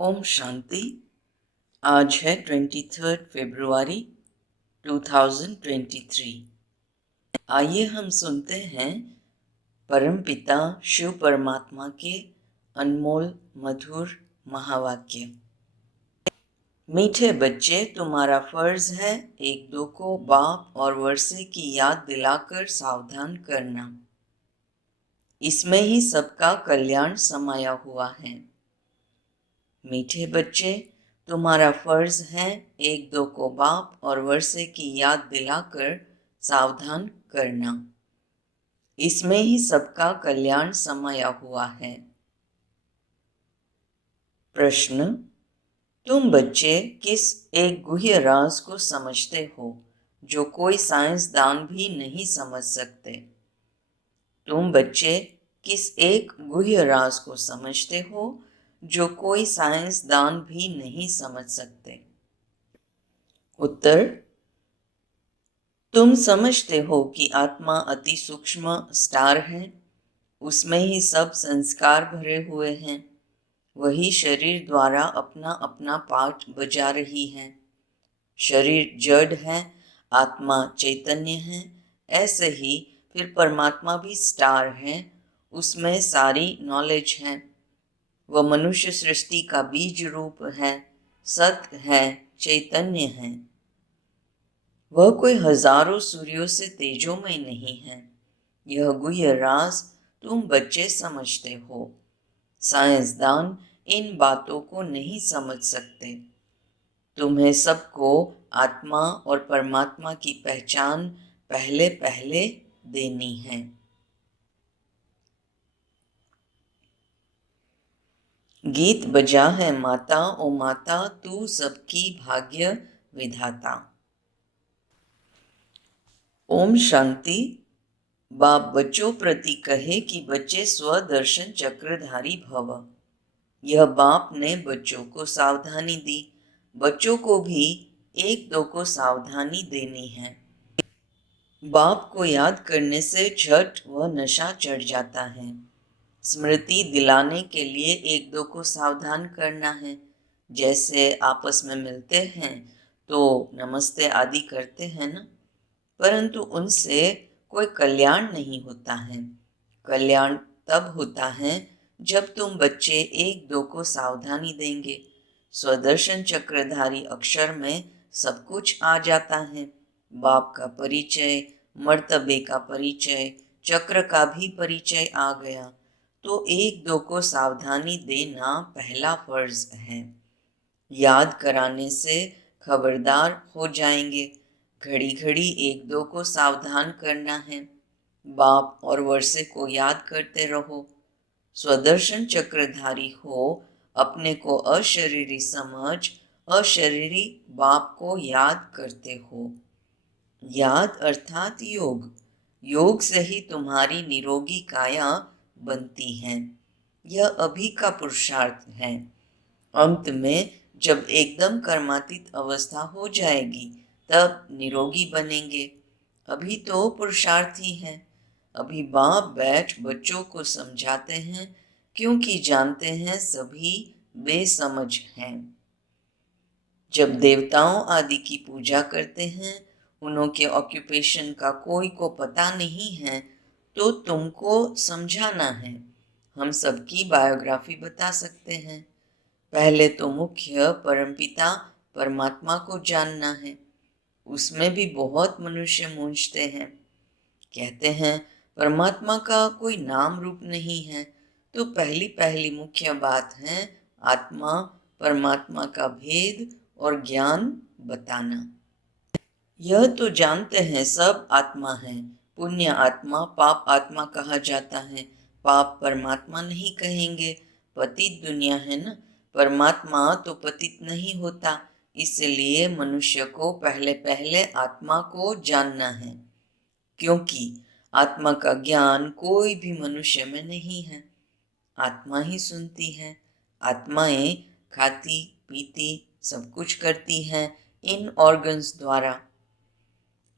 ओम शांति। आज है 23 फरवरी 2023। आइए हम सुनते हैं परमपिता शिव परमात्मा के अनमोल मधुर महावाक्य। मीठे बच्चे, तुम्हारा फर्ज है एक दो को बाप और वर्षे की याद दिलाकर सावधान करना। इसमें ही सबका कल्याण समाया हुआ है। मीठे बच्चे, तुम्हारा फर्ज है एक दो को बाप और वर्षे की याद दिलाकर सावधान करना। इसमें ही सबका कल्याण समाया हुआ है। प्रश्न: तुम बच्चे किस एक गुह्य राज को समझते हो जो कोई साइंसदान भी नहीं समझ सकते? तुम बच्चे किस एक गुह्य राज को समझते हो जो कोई साइंसदान भी नहीं समझ सकते? उत्तर: तुम समझते हो कि आत्मा अति सूक्ष्म स्टार है। उसमें ही सब संस्कार भरे हुए हैं। वही शरीर द्वारा अपना अपना पाठ बजा रही है। शरीर जड़ है, आत्मा चैतन्य है। ऐसे ही फिर परमात्मा भी स्टार है, उसमें सारी नॉलेज है। वह मनुष्य सृष्टि का बीज रूप है, सत्य है, चैतन्य है। वह कोई हजारों सूर्यों से तेजोमय नहीं है। यह गुह्य राज तुम बच्चे समझते हो। साइंसदान इन बातों को नहीं समझ सकते। तुम्हें सबको आत्मा और परमात्मा की पहचान पहले पहले देनी है। गीत बजा है माता, ओ माता तू सबकी भाग्य विधाता। ओम शांति। बाप बच्चों प्रति कहे कि बच्चे स्वदर्शन चक्रधारी भव। यह बाप ने बच्चों को सावधानी दी। बच्चों को भी एक दो को सावधानी देनी है। बाप को याद करने से झट व नशा चढ़ जाता है। स्मृति दिलाने के लिए एक दो को सावधान करना है। जैसे आपस में मिलते हैं तो नमस्ते आदि करते हैं ना, परंतु उनसे कोई कल्याण नहीं होता है। कल्याण तब होता है जब तुम बच्चे एक दो को सावधानी देंगे। स्वदर्शन चक्रधारी अक्षर में सब कुछ आ जाता है। बाप का परिचय, मर्तबे का परिचय, चक्र का भी परिचय आ गया। तो एक दो को सावधानी देना पहला फर्ज है। याद कराने से खबरदार हो जाएंगे। घड़ी घड़ी एक दो को सावधान करना है। बाप और वर्षे को याद करते रहो। स्वदर्शन चक्रधारी हो, अपने को अशरीरी समझ, अशरीरी बाप को याद करते हो। याद अर्थात योग। योग से ही तुम्हारी निरोगी काया बनती है। यह अभी का पुरुषार्थ है। अंत में जब एकदम कर्मातीत अवस्था हो जाएगी तब निरोगी बनेंगे। अभी तो पुरुषार्थ ही है। अभी बाप बैठ बच्चों को समझाते हैं, क्योंकि जानते हैं सभी बेसमझ हैं। जब देवताओं आदि की पूजा करते हैं, उनके ऑक्यूपेशन का कोई को पता नहीं है, तो तुमको समझाना है। हम सबकी बायोग्राफी बता सकते हैं। पहले तो मुख्य परमपिता परमात्मा को जानना है। उसमें भी बहुत मनुष्य मूंझते हैं। कहते हैं परमात्मा का कोई नाम रूप नहीं है। तो पहली पहली मुख्य बात है आत्मा परमात्मा का भेद और ज्ञान बताना। यह तो जानते हैं सब आत्मा है। पुण्य आत्मा पाप आत्मा कहा जाता है। पाप परमात्मा नहीं कहेंगे। पतित दुनिया है ना, परमात्मा तो पतित नहीं होता। इसलिए मनुष्य को पहले पहले आत्मा को जानना है, क्योंकि आत्मा का ज्ञान कोई भी मनुष्य में नहीं है। आत्मा ही सुनती है। आत्माएं खाती पीती सब कुछ करती हैं इन ऑर्गन्स द्वारा।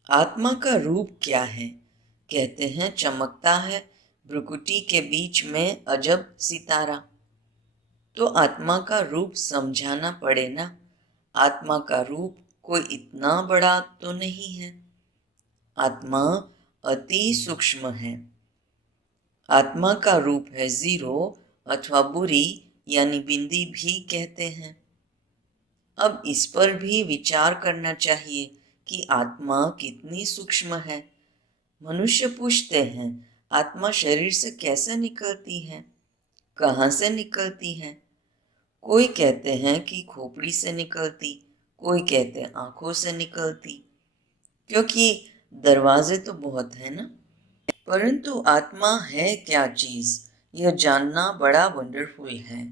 आत्मा का रूप क्या है? कहते हैं चमकता है भ्रुकुटी के बीच में अजब सितारा। तो आत्मा का रूप समझाना पड़े ना। आत्मा का रूप कोई इतना बड़ा तो नहीं है। आत्मा अति सूक्ष्म है। आत्मा का रूप है जीरो अथवा बुरी यानी बिंदी भी कहते हैं। अब इस पर भी विचार करना चाहिए कि आत्मा कितनी सूक्ष्म है। मनुष्य पूछते हैं, आत्मा शरीर से कैसे निकलती है, कहाँ से निकलती है? कोई कहते हैं कि खोपड़ी से निकलती, कोई कहते हैं आंखों से निकलती, क्योंकि दरवाजे तो बहुत है ना। परंतु आत्मा है क्या चीज, यह जानना बड़ा वंडरफुल है।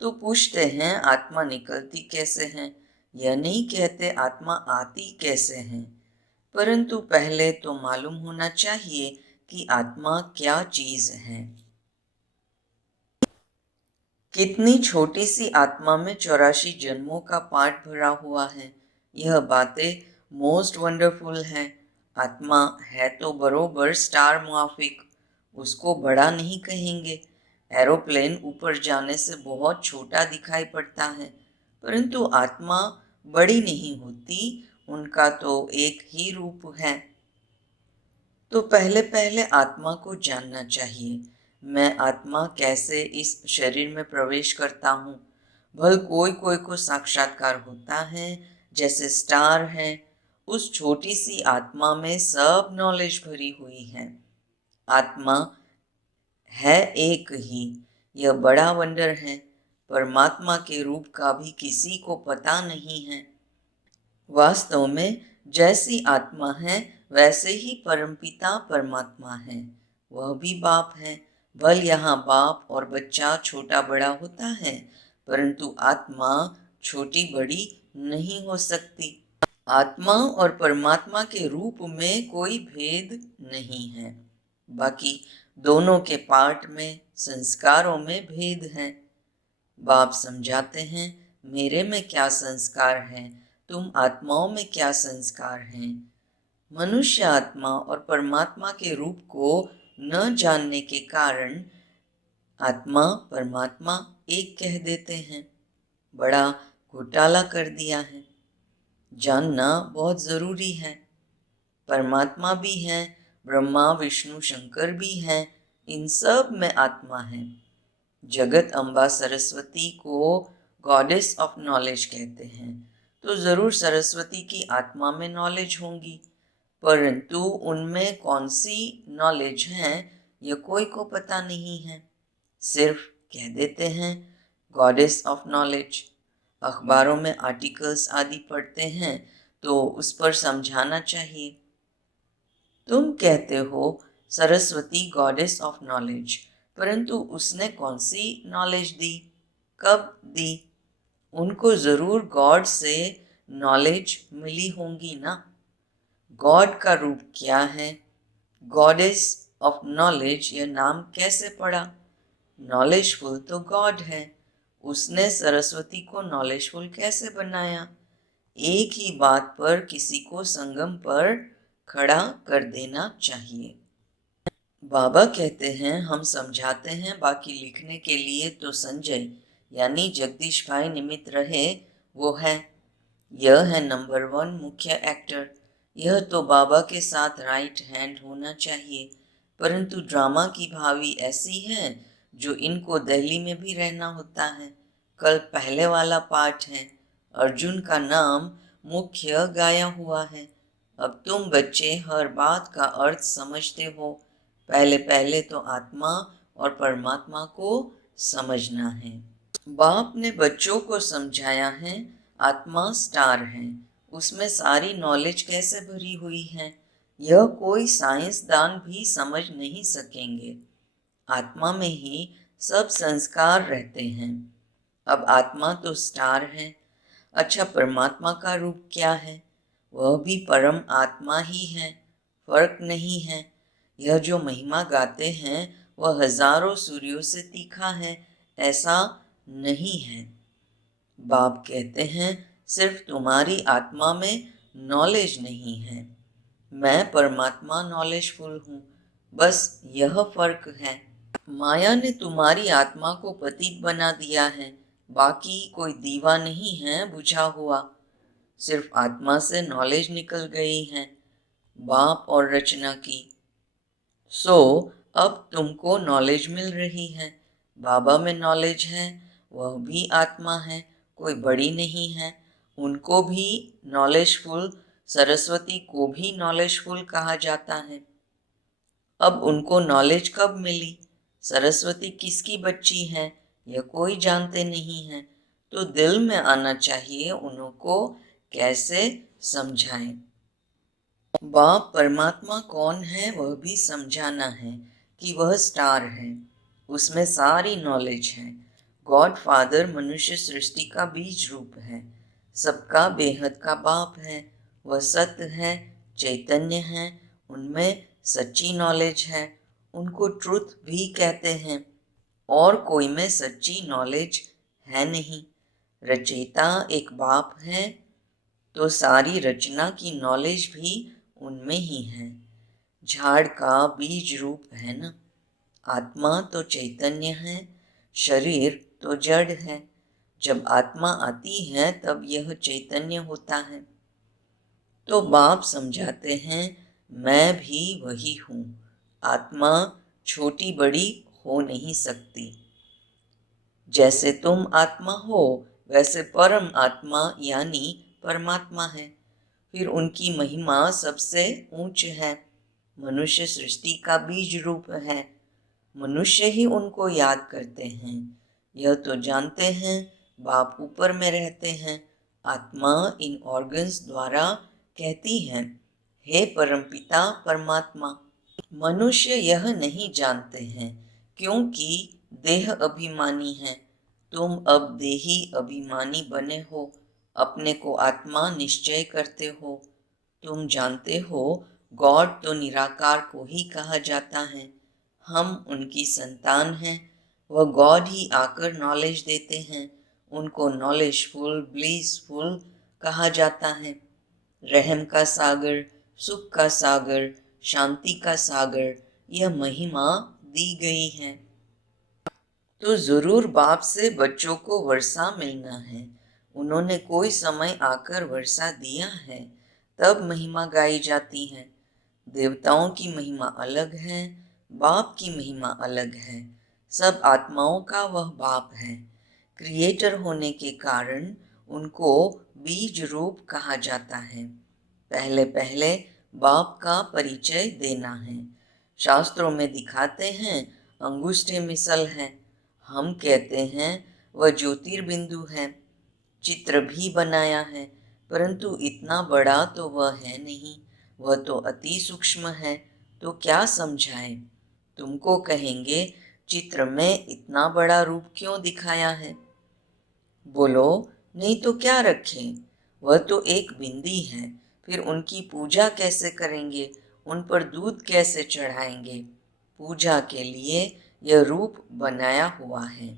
तो पूछते हैं आत्मा निकलती कैसे है, यह नहीं कहते आत्मा आती कैसे है। परंतु पहले तो मालूम होना चाहिए कि आत्मा क्या चीज है। कितनी छोटी सी आत्मा में 84 जन्मों का पाठ भरा हुआ है। यह बातें मोस्ट वंडरफुल है। आत्मा है तो बरोबर स्टार मुआफिक, उसको बड़ा नहीं कहेंगे। एरोप्लेन ऊपर जाने से बहुत छोटा दिखाई पड़ता है, परंतु आत्मा बड़ी नहीं होती, उनका तो एक ही रूप है। तो पहले पहले आत्मा को जानना चाहिए। मैं आत्मा कैसे इस शरीर में प्रवेश करता हूँ। भल कोई कोई को साक्षात्कार होता है, जैसे स्टार है। उस छोटी सी आत्मा में सब नॉलेज भरी हुई है। आत्मा है एक ही, यह बड़ा वंडर है। परमात्मा के रूप का भी किसी को पता नहीं है। वास्तव में जैसी आत्मा है वैसे ही परमपिता परमात्मा है। वह भी बाप है। भल यहाँ बाप और बच्चा छोटा बड़ा होता है, परंतु आत्मा छोटी बड़ी नहीं हो सकती। आत्मा और परमात्मा के रूप में कोई भेद नहीं है। बाकी दोनों के पार्ट में, संस्कारों में भेद है। बाप समझाते हैं, मेरे में क्या संस्कार हैं, तुम आत्माओं में क्या संस्कार हैं। मनुष्य आत्मा और परमात्मा के रूप को न जानने के कारण आत्मा परमात्मा एक कह देते हैं। बड़ा घोटाला कर दिया है। जानना बहुत जरूरी है। परमात्मा भी है, ब्रह्मा विष्णु शंकर भी हैं, इन सब में आत्मा है। जगत अम्बा सरस्वती को गॉडेस ऑफ नॉलेज कहते हैं, तो जरूर सरस्वती की आत्मा में नॉलेज होंगी, परंतु उनमें कौन सी नॉलेज है यह कोई को पता नहीं है। सिर्फ कह देते हैं गॉडेस ऑफ नॉलेज। अखबारों में आर्टिकल्स आदि पढ़ते हैं तो उस पर समझाना चाहिए। तुम कहते हो सरस्वती गॉडेस ऑफ नॉलेज, परंतु उसने कौन सी नॉलेज दी, कब दी? उनको जरूर गॉड से नॉलेज मिली होंगी ना। गॉड का रूप क्या है? गॉडेस ऑफ नॉलेज यह नाम कैसे पड़ा? नॉलेजफुल तो गॉड है, उसने सरस्वती को नॉलेजफुल कैसे बनाया? एक ही बात पर किसी को संगम पर खड़ा कर देना चाहिए। बाबा कहते हैं, हम समझाते हैं, बाकी लिखने के लिए तो संजय यानी जगदीश भाई निमित्त रहे, वो है। यह है नंबर 1 मुख्य एक्टर। यह तो बाबा के साथ राइट हैंड होना चाहिए, परंतु ड्रामा की भावी ऐसी है जो इनको दिल्ली में भी रहना होता है। कल पहले वाला पार्ट है, अर्जुन का नाम मुख्य गाया हुआ है। अब तुम बच्चे हर बात का अर्थ समझते हो, पहले पहले तो आत्मा और परमात्मा को समझना है। बाप ने बच्चों को समझाया है, आत्मा स्टार है, उसमें सारी नॉलेज कैसे भरी हुई है, यह कोई साइंसदान भी समझ नहीं सकेंगे। आत्मा में ही सब संस्कार रहते हैं। अब आत्मा तो स्टार है। अच्छा, परमात्मा का रूप क्या है? वह भी परम आत्मा ही है, फर्क नहीं है। यह जो महिमा गाते हैं वह हजारों सूर्यों से तीखा है, ऐसा नहीं है। बाप कहते हैं, सिर्फ तुम्हारी आत्मा में नॉलेज नहीं है, मैं परमात्मा नॉलेजफुल हूँ, बस यह फर्क है। माया ने तुम्हारी आत्मा को पतित बना दिया है, बाकी कोई दीवा नहीं है बुझा हुआ। सिर्फ आत्मा से नॉलेज निकल गई है, बाप और रचना की। सो अब तुमको नॉलेज मिल रही है। बाबा में नॉलेज है, वह भी आत्मा है, कोई बड़ी नहीं है। उनको भी नॉलेजफुल, सरस्वती को भी नॉलेजफुल कहा जाता है। अब उनको नॉलेज कब मिली? सरस्वती किसकी बच्ची है, यह कोई जानते नहीं है। तो दिल में आना चाहिए, उनको कैसे समझाएं। बाप परमात्मा कौन है वह भी समझाना है कि वह स्टार है, उसमें सारी नॉलेज है। गॉड फादर मनुष्य सृष्टि का बीज रूप है, सबका बेहद का बाप है। वह सत्य है, चैतन्य है, उनमें सच्ची नॉलेज है। उनको ट्रुथ भी कहते हैं, और कोई में सच्ची नॉलेज है नहीं। रचयिता एक बाप है, तो सारी रचना की नॉलेज भी उनमें ही है। झाड़ का बीज रूप है ना। आत्मा तो चैतन्य है, शरीर तो जड़ है। जब आत्मा आती है तब यह चैतन्य होता है। तो बाप समझाते हैं, मैं भी वही हूँ। आत्मा छोटी बड़ी हो नहीं सकती। जैसे तुम आत्मा हो, वैसे परम आत्मा यानी परमात्मा है। फिर उनकी महिमा सबसे ऊंच है। मनुष्य सृष्टि का बीज रूप है, मनुष्य ही उनको याद करते हैं। यह तो जानते हैं बाप ऊपर में रहते हैं। आत्मा इन ऑर्गन्स द्वारा कहती है, हे परमपिता परमात्मा। मनुष्य यह नहीं जानते हैं, क्योंकि देह अभिमानी है। तुम अब देही अभिमानी बने हो, अपने को आत्मा निश्चय करते हो। तुम जानते हो गॉड तो निराकार को ही कहा जाता है। हम उनकी संतान हैं। वह गॉड ही आकर नॉलेज देते हैं। उनको नॉलेजफुल, ब्लीसफुल कहा जाता है। रहम का सागर, सुख का सागर, शांति का सागर, यह महिमा दी गई है। तो जरूर बाप से बच्चों को वर्षा मिलना है। उन्होंने कोई समय आकर वर्षा दिया है, तब महिमा गाई जाती है। देवताओं की महिमा अलग है, बाप की महिमा अलग है। सब आत्माओं का वह बाप है। क्रिएटर होने के कारण उनको बीज रूप कहा जाता है। पहले पहले बाप का परिचय देना है। शास्त्रों में दिखाते हैं अंगुष्ठे मिसल है। हम कहते हैं वह ज्योतिर्बिंदु है। चित्र भी बनाया है, परंतु इतना बड़ा तो वह है नहीं। वह तो अति सूक्ष्म है। तो क्या समझाएं? तुमको कहेंगे चित्र में इतना बड़ा रूप क्यों दिखाया है? बोलो, नहीं तो क्या रखें? वह तो एक बिंदी है। फिर उनकी पूजा कैसे करेंगे? उन पर दूध कैसे चढ़ाएंगे? पूजा के लिए यह रूप बनाया हुआ है।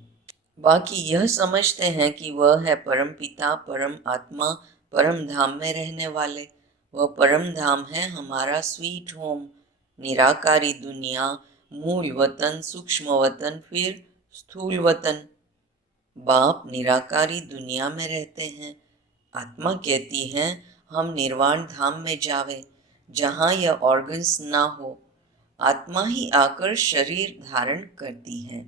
बाकी यह समझते हैं कि वह है परम पिता, परम आत्मा, परम धाम में रहने वाले। वह परम धाम है हमारा स्वीट होम, निराकारी दुनिया, मूल वतन, सूक्ष्म वतन, फिर स्थूल वतन। बाप निराकारी दुनिया में रहते हैं। आत्मा कहती है हम निर्वाण धाम में जावे, जहाँ यह ऑर्गन्स ना हो। आत्मा ही आकर शरीर धारण करती है।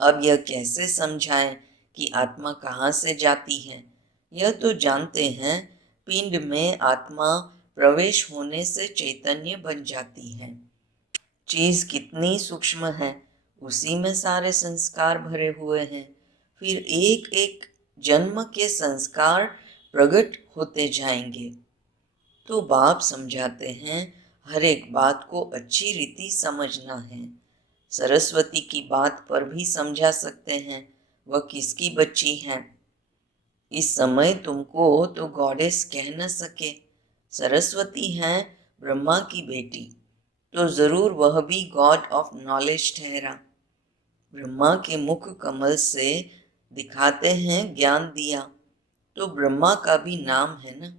अब यह कैसे समझाएं कि आत्मा कहाँ से जाती है? यह तो जानते हैं पिंड में आत्मा प्रवेश होने से चैतन्य बन जाती है। चीज कितनी सूक्ष्म है, उसी में सारे संस्कार भरे हुए हैं। फिर एक एक जन्म के संस्कार प्रकट होते जाएंगे। तो बाप समझाते हैं हर एक बात को अच्छी रीति समझना है। सरस्वती की बात पर भी समझा सकते हैं वह किसकी बच्ची है। इस समय तुमको तो गॉडेस कह न सके। सरस्वती हैं ब्रह्मा की बेटी, तो जरूर वह भी गॉड ऑफ नॉलेज ठहरा। ब्रह्मा के मुख कमल से दिखाते हैं ज्ञान दिया, तो ब्रह्मा का भी नाम है ना।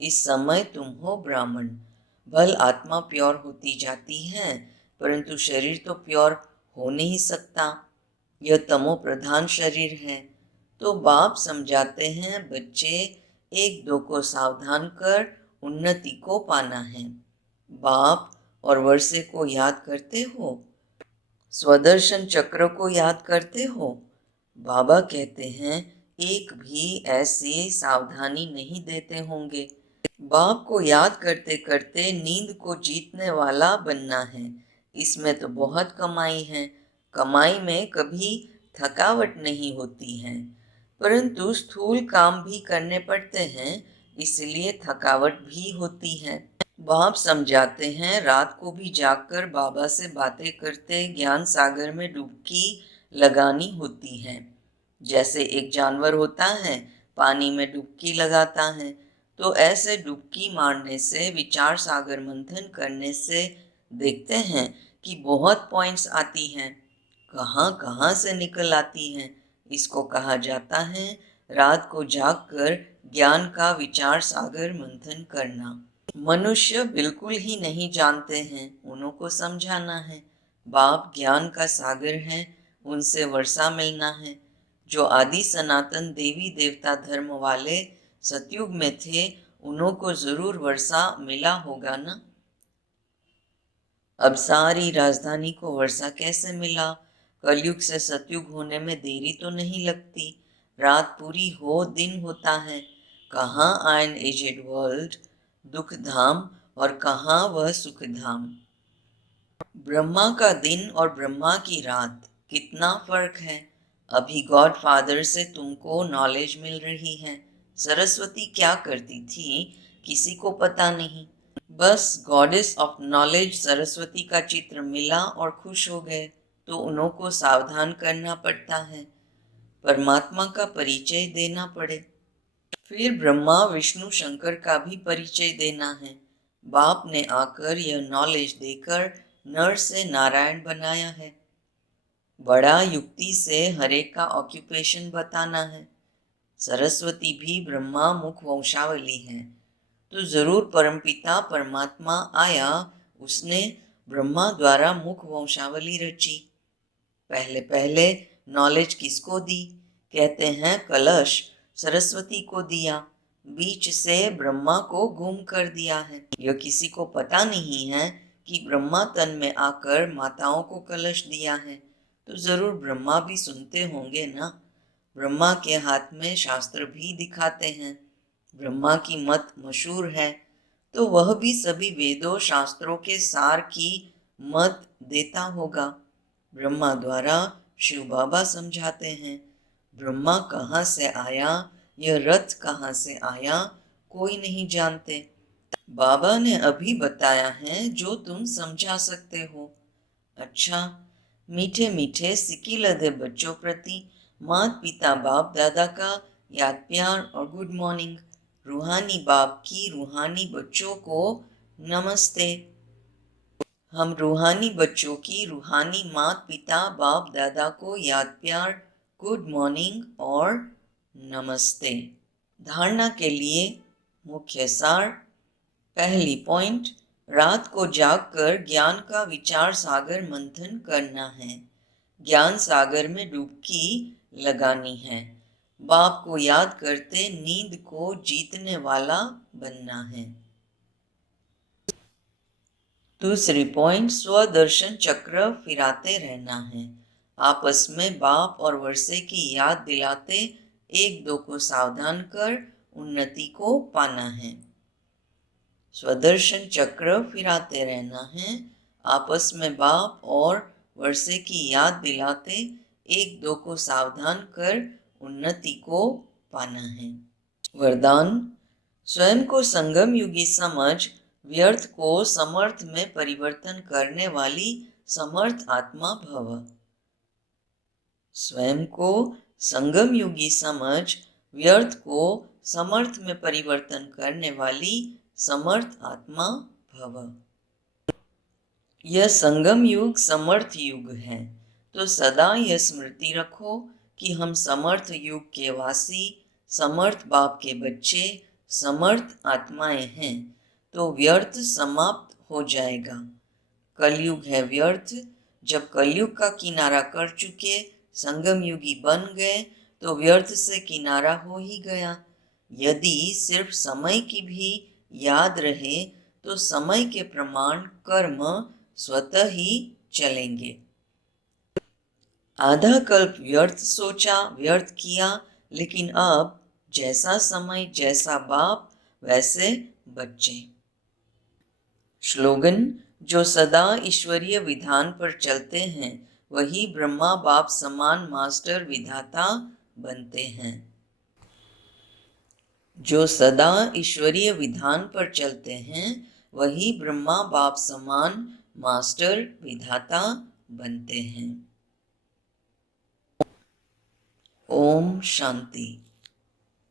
इस समय तुम हो ब्राह्मण। भल आत्मा प्योर होती जाती है, परंतु शरीर तो प्योर हो नहीं सकता, यह तमो प्रधान शरीर है। तो बाप समझाते हैं, बच्चे एक दो को सावधान कर उन्नति को पाना है। बाप और वर्षे को याद करते हो, स्वदर्शन चक्र को याद करते हो। बाबा कहते हैं, एक भी ऐसी सावधानी नहीं देते होंगे। बाप को याद करते करते नींद को जीतने वाला बनना है। इसमें तो बहुत कमाई है। कमाई में कभी थकावट नहीं होती है, परंतु स्थूल काम भी करने पड़ते हैं, इसलिए थकावट भी होती है। बाप समझाते हैं, रात को भी जागकर बाबा से बातें करते ज्ञान सागर में डुबकी लगानी होती है। जैसे एक जानवर होता है, पानी में डुबकी लगाता है, तो ऐसे डुबकी मारने से, विचार सागर मंथन करने से देखते हैं कि बहुत पॉइंट्स आती हैं, कहाँ कहाँ से निकल आती हैं। इसको कहा जाता है रात को जागकर ज्ञान का विचार सागर मंथन करना। मनुष्य बिल्कुल ही नहीं जानते हैं, उनको समझाना है। बाप ज्ञान का सागर है, उनसे वर्षा मिलना है। जो आदि सनातन देवी देवता धर्म वाले सतयुग में थे, उन्हों को जरूर वर्षा मिला होगा ना। अब सारी राजधानी को वर्षा कैसे मिला? कलयुग से सतयुग होने में देरी तो नहीं लगती। रात पूरी हो दिन होता है। कहाँ आयन एजेड वर्ल्ड दुख धाम और कहाँ वह सुख धाम। ब्रह्मा का दिन और ब्रह्मा की रात कितना फर्क है। अभी गॉड फादर से तुमको नॉलेज मिल रही है। सरस्वती क्या करती थी किसी को पता नहीं, बस गॉडेस ऑफ नॉलेज सरस्वती का चित्र मिला और खुश हो गए। तो उन्हों को सावधान करना पड़ता है, परमात्मा का परिचय देना पड़े। फिर ब्रह्मा विष्णु शंकर का भी परिचय देना है। बाप ने आकर यह नॉलेज देकर नर से नारायण बनाया है। बड़ा युक्ति से हरेक का ऑक्यूपेशन बताना है। सरस्वती भी ब्रह्मा मुख वंशावली है, तो जरूर परमपिता परमात्मा आया, उसने ब्रह्मा द्वारा मुख वंशावली रची। पहले पहले नॉलेज किसको दी? कहते हैं कलश सरस्वती को दिया, बीच से ब्रह्मा को गुम कर दिया है। यह किसी को पता नहीं है कि ब्रह्मा तन में आकर माताओं को कलश दिया है, तो जरूर ब्रह्मा भी सुनते होंगे ना। ब्रह्मा के हाथ में शास्त्र भी दिखाते हैं। ब्रह्मा की मत मशहूर है, तो वह भी सभी वेदों शास्त्रों के सार की मत देता होगा। ब्रह्मा द्वारा शिव बाबा समझाते हैं, ब्रह्मा कहाँ से आया, यह रथ कहाँ से आया, कोई नहीं जानते। बाबा ने अभी बताया है जो तुम समझा सकते हो। अच्छा, मीठे मीठे सिक्की लदे बच्चों प्रति माता पिता बाप दादा का याद प्यार और गुड मॉर्निंग। रूहानी बाप की रूहानी बच्चों को नमस्ते। हम रूहानी बच्चों की रूहानी माता पिता बाप दादा को याद प्यार, गुड मॉर्निंग और नमस्ते। धारणा के लिए मुख्य सार। पहली पॉइंट, रात को जागकर ज्ञान का विचार सागर मंथन करना है। ज्ञान सागर में डुबकी लगानी है। बाप को याद करते नींद को जीतने वाला बनना है। दूसरी पॉइंट, स्वदर्शन चक्र फिराते रहना है। आपस में बाप और वर्षे की याद दिलाते एक दो को सावधान कर उन्नति को पाना है। स्वदर्शन चक्र फिराते रहना है। आपस में बाप और वर्षे की याद दिलाते एक दो को सावधान कर उन्नति को पाना है। वरदान, स्वयं को संगम युगी समझ व्यर्थ को समर्थ में परिवर्तन करने वाली समर्थ आत्मा भव। स्वयं को संगम युगी समझ व्यर्थ को समर्थ में परिवर्तन करने वाली समर्थ आत्मा भव। यह संगम युग समर्थ युग है, तो सदा यह स्मृति रखो कि हम समर्थ युग के वासी, समर्थ बाप के बच्चे, समर्थ आत्माएं हैं। तो व्यर्थ समाप्त हो जाएगा। कलयुग है व्यर्थ, जब कलयुग का किनारा कर चुके संगम युगी बन गए तो व्यर्थ से किनारा हो ही गया। यदि सिर्फ समय की भी याद रहे तो समय के प्रमाण कर्म स्वतः ही चलेंगे। आधा कल्प व्यर्थ सोचा, व्यर्थ किया, लेकिन अब जैसा समय जैसा बाप वैसे बच्चे। स्लोगन: जो सदा ईश्वरीय विधान पर चलते हैं वही ब्रह्मा बाप समान मास्टर विधाता बनते हैं। जो सदा ईश्वरीय विधान पर चलते हैं वही ब्रह्मा बाप समान मास्टर विधाता बनते हैं। ओम शांति।